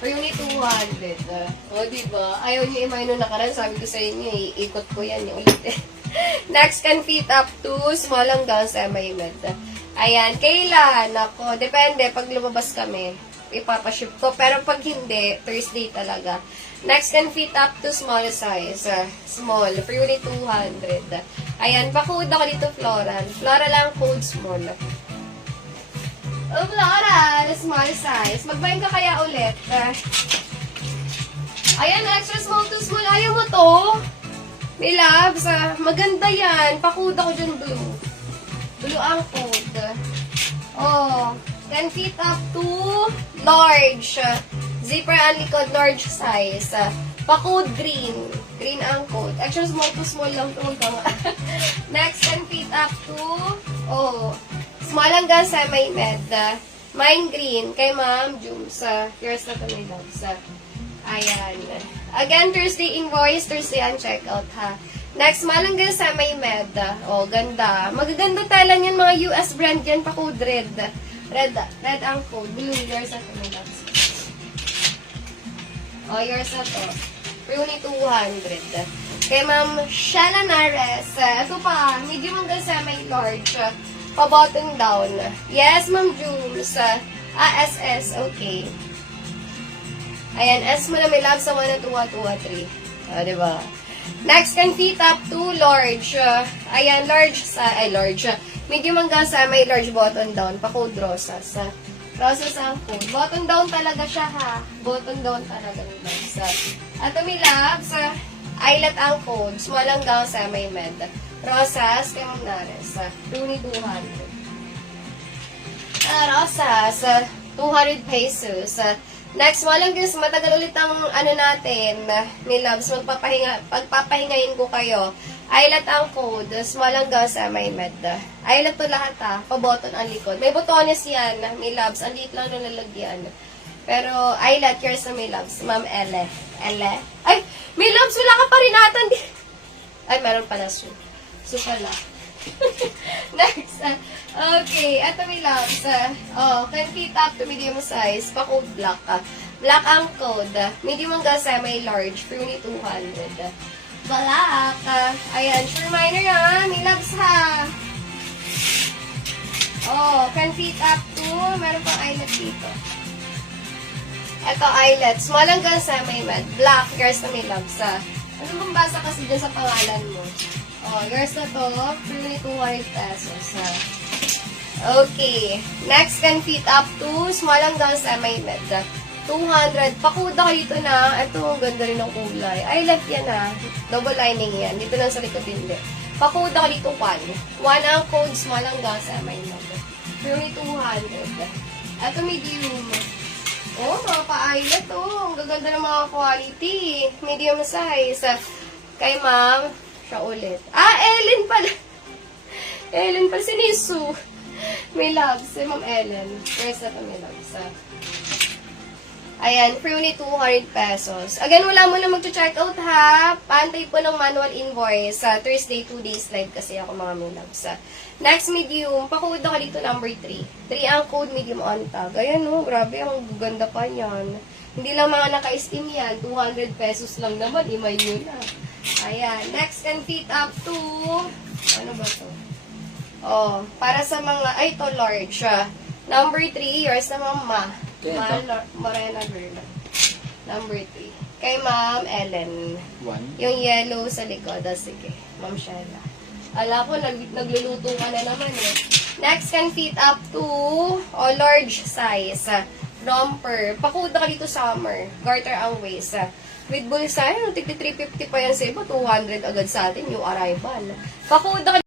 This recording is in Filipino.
For unit 200. O, diba? Ayaw niyo imay nung nakaraan. Sabi ko sa inyo, iikot ko yan yung ulit eh. Next can fit up to small hanggang semi-med. Ayan. Kailan? Ako, depende. Pag lumabas kami, ipapaship ko. Pero pag hindi, Thursday talaga. Next can fit up to small size. Small. For unit 200. Ayan. Pakode ako dito floral. Floral lang code small. Oh, floral. Small size. Magbayin ka kaya ulit. Ayan, extra small to small. Ayaw mo to? May loves. Maganda yan. Pakuda ko dyan blue. Blue ang code. Oh. Can fit up to large. Zipper ang likod, large size. Pakode green. Green ang code. Extra small to small lang ito. Next, can fit up to, oh, small hanggang semi-med. Mine green. Kay Ma'am Jums. Yours na ito may loves. Ayan. Again, Thursday invoice. Thursday ang checkout, ha. Next, small hanggang semi-med. Oh, ganda. Magaganda talan yan. Mga US brand yan. Pa-code red. Red ang code. Blue. Yours na ito may loves. Oh, yours na to. For unit 200. Kay Ma'am Shana Nares. Ito pa. Medium hanggang semi-large. Pa-button down. Yes, Ma'am Jules. SS, okay. Ayan, S mo na may love sa 1, 2, 2, 3. Diba? Next, can fit up to large. Ayan, large sa, large. Medium hanggang sa may large button down. Pa-code rosas. Rosas ang code. Button down talaga siya, ha? Button down talaga may loves. At may loves, eyelet ang code. Small hanggang sa may med. Rosas, kay Ma'am Nares. 200. Rosas, 200 pesos. Next, walang guys, matagal ulit ang ano natin, may loves. Pagpapahingayin ko kayo. Eyelet ang code. Small hanggang sa may med. Eyelet to lahat, ha. Pa-button ang likod. May botones yan, may loves. Ang liit lang na lalagyan. Pero, eyelet, yours na may loves. Ma'am Ele. Ele? Ay, may loves, wala ka pa rin atan. Ay, meron pala su. So pala. Next. Okay. Ito may loves. Can fit up to medium size. Pa-code black. Black ang code. Medium hanggang semi-large. For unit 200. Black. Ayan. Sure minor ha. May loves ha. Can fit up to. Meron pang eyelet dito. Ito eyelet. Small hanggang semi-med. Black. Yours na may loves ha. Ano bang basa kasi dyan sa pangalan mo? Yours na to. Really 200 pesos. Okay. Next, can fit up to small hanggang semi-med. 200. Pakuda ka dito na. Ito, ang ganda rin ng kulay. I like yan ha. Double lining yan. Dito lang sa likod hindi. Pakuda ka dito 1. 1 ang code small hanggang semi-med. Really 200. Ito medium. Mga pa-eyelet Ang gaganda ng mga quality. Medium size. Kay Ma'am, siya ulit. Ellen pala. Ellen pala. Si Nisu. May loves. Si Ma'am Ellen. First na ito may loves. Ayan. For unit 200 pesos. Again, wala mo na mag-check out ha. Pantay po ng manual invoice. Thursday, 2 days live kasi ako mga may loves. Next, medium. Pakode ka dito number 3. 3 ang code, medium on tag. Ayan grabe. Ang ganda pa yan. Hindi lang mga naka-steam yan. 200 pesos lang naman. Imay nyo na. Ayan. Next, can fit up to, ano ba to? Para sa mga, ito large. Number 3, yours na Mama. Morena girl. Number 3. Kay Ma'am Ellen. 1. Yung yellow sa likod. Sige. Ma'am Shella. Ala ko, nagluluto ka na naman eh. Next, can fit up to, large size. Romper. Pakuda ka dito summer. Garter ang waist. With bullseye, tigti 350 pa yan sa iba. 200 agad sa atin, yung arrival. Pakuda ka